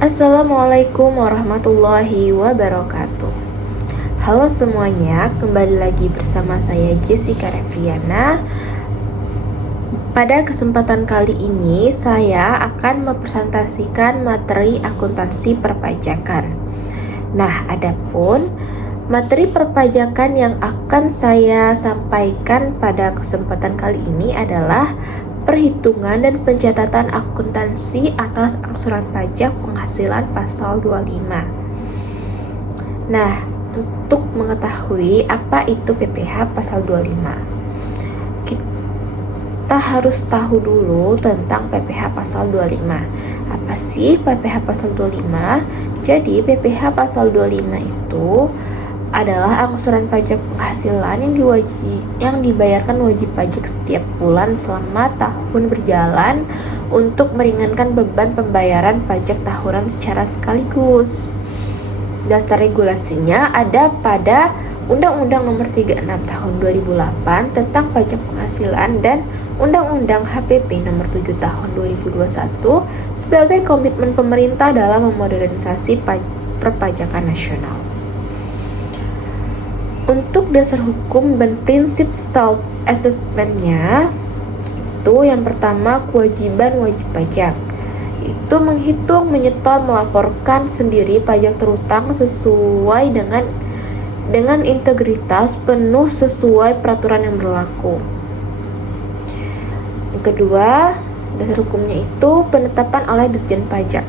Assalamualaikum warahmatullahi wabarakatuh. Halo semuanya, kembali lagi bersama saya Jessica Revriana. Pada kesempatan kali ini saya akan mempresentasikan materi akuntansi perpajakan. Nah, adapun materi perpajakan yang akan saya sampaikan pada kesempatan kali ini adalah perhitungan dan pencatatan akuntansi atas angsuran pajak penghasilan pasal 25. Nah, untuk mengetahui apa itu PPh pasal 25, kita harus tahu dulu tentang PPh pasal 25. Apa sih PPh pasal 25? Jadi PPh pasal 25 itu adalah angsuran pajak penghasilan yang dibayarkan wajib pajak setiap bulan selama tahun berjalan untuk meringankan beban pembayaran pajak tahunan secara sekaligus. Dasar regulasinya ada pada Undang-Undang Nomor 36 Tahun 2008 tentang pajak penghasilan dan Undang-Undang HPP Nomor 7 Tahun 2021 sebagai komitmen pemerintah dalam memodernisasi perpajakan nasional. Untuk dasar hukum dan prinsip self-assessment-nya, itu yang pertama kewajiban wajib pajak. Itu menghitung, menyetor, melaporkan sendiri pajak terutang sesuai dengan integritas penuh sesuai peraturan yang berlaku. Yang kedua, dasar hukumnya itu penetapan oleh Ditjen Pajak.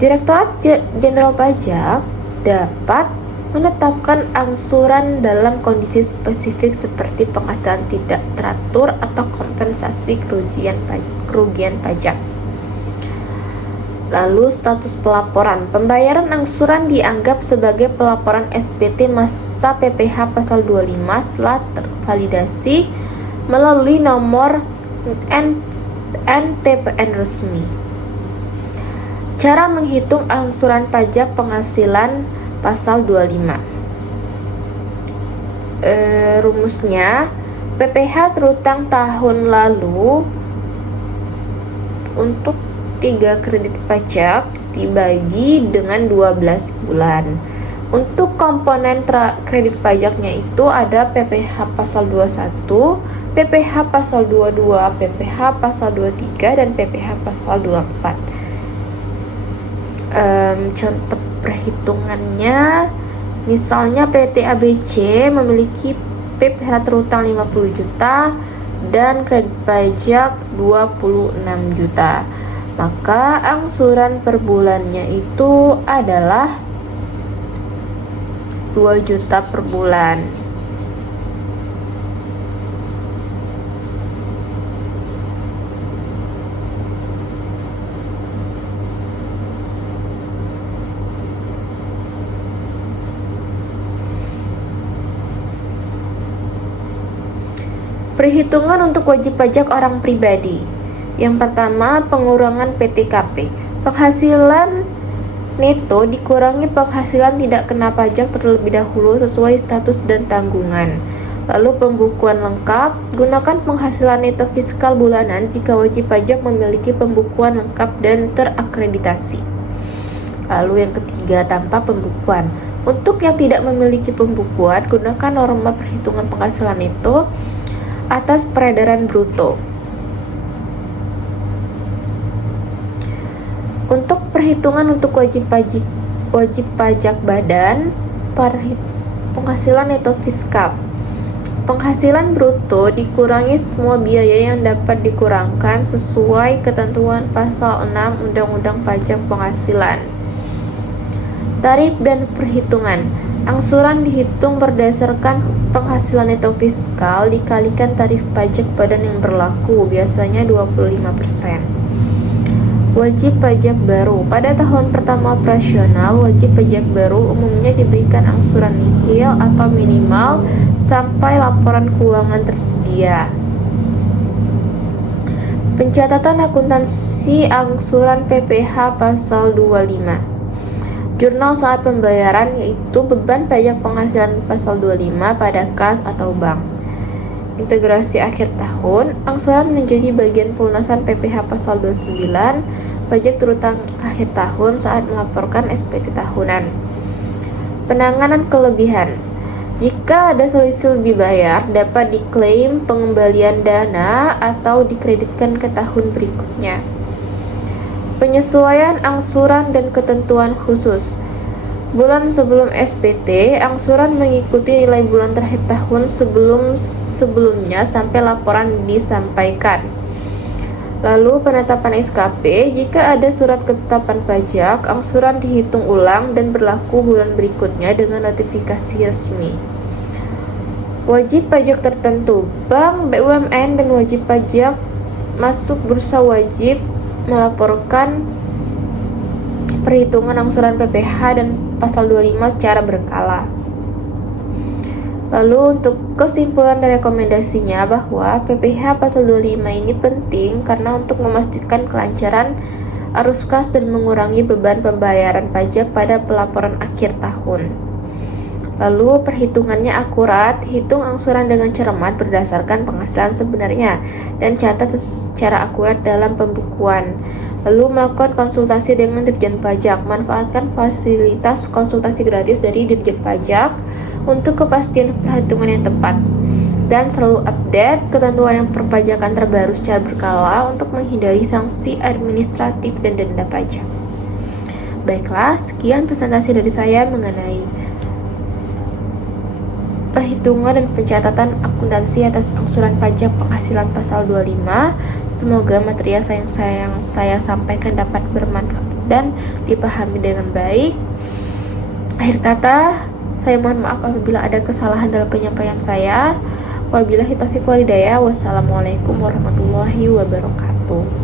Direktorat Jenderal Pajak dapat menetapkan angsuran dalam kondisi spesifik seperti penghasilan tidak teratur atau kompensasi kerugian pajak. Lalu status pelaporan. Pembayaran angsuran dianggap sebagai pelaporan SPT masa PPh pasal 25 setelah tervalidasi melalui nomor NTPN resmi. Cara menghitung angsuran pajak penghasilan pasal 25. Rumusnya, PPh terutang tahun lalu untuk 3 kredit pajak dibagi dengan 12 bulan. Untuk komponen kredit pajaknya itu ada PPh pasal 21, PPh pasal 22, PPh pasal 23, dan PPh pasal 24. Contoh perhitungannya, misalnya PT ABC memiliki PPh terutang 50 juta dan kredit pajak 26 juta. Maka angsuran per bulannya itu adalah 2 juta per bulan. Perhitungan untuk wajib pajak orang pribadi. Yang pertama, pengurangan PTKP. Penghasilan neto dikurangi penghasilan tidak kena pajak terlebih dahulu sesuai status dan tanggungan. Lalu pembukuan lengkap. Gunakan penghasilan neto fiskal bulanan jika wajib pajak memiliki pembukuan lengkap dan terakreditasi. Lalu yang ketiga, tanpa pembukuan. Untuk yang tidak memiliki pembukuan, gunakan norma perhitungan penghasilan neto atas peredaran bruto. Untuk perhitungan untuk wajib pajak badan, penghasilan neto fiskal. Penghasilan bruto dikurangi semua biaya yang dapat dikurangkan sesuai ketentuan pasal 6 Undang-Undang Pajak Penghasilan. Tarif dan perhitungan. Angsuran dihitung berdasarkan penghasilan neto fiskal dikalikan tarif pajak badan yang berlaku, biasanya 25%. Wajib pajak baru. Pada tahun pertama operasional, wajib pajak baru umumnya diberikan angsuran nihil atau minimal sampai laporan keuangan tersedia. Pencatatan akuntansi angsuran PPh pasal 25. Jurnal saat pembayaran, yaitu beban pajak penghasilan pasal 25 pada kas atau bank. integrasi akhir tahun, angsuran menjadi bagian pelunasan PPh pasal 29, pajak terutang akhir tahun saat melaporkan SPT tahunan. Penanganan kelebihan. Jika ada selisih lebih bayar, dapat diklaim pengembalian dana atau dikreditkan ke tahun berikutnya. Penyesuaian angsuran dan ketentuan khusus. Bulan sebelum SPT, angsuran mengikuti nilai bulan terakhir tahun sebelumnya sampai laporan disampaikan. Lalu penetapan SKP, jika ada surat ketetapan pajak, angsuran dihitung ulang dan berlaku bulan berikutnya dengan notifikasi resmi. Wajib pajak tertentu. Bank, BUMN, dan wajib pajak masuk bursa wajib melaporkan perhitungan angsuran PPh dan pasal 25 secara berkala. Lalu untuk kesimpulan dan rekomendasinya bahwa PPh pasal 25 ini penting karena untuk memastikan kelancaran arus kas dan mengurangi beban pembayaran pajak pada pelaporan akhir tahun. Lalu perhitungannya akurat, hitung angsuran dengan cermat berdasarkan penghasilan sebenarnya dan catat secara akurat dalam pembukuan. Lalu melakukan konsultasi dengan Dirjen Pajak, manfaatkan fasilitas konsultasi gratis dari Dirjen Pajak untuk kepastian perhitungan yang tepat, dan selalu update ketentuan yang perpajakan terbaru secara berkala untuk menghindari sanksi administratif dan denda pajak. Baiklah, sekian presentasi dari saya mengenai perhitungan dan pencatatan akuntansi atas angsuran pajak penghasilan pasal 25. Semoga materi yang saya sampaikan dapat bermanfaat dan dipahami dengan baik. Akhir kata, saya mohon maaf apabila ada kesalahan dalam penyampaian saya. Wabillahi taufiq wal hidayah. Wassalamualaikum warahmatullahi wabarakatuh.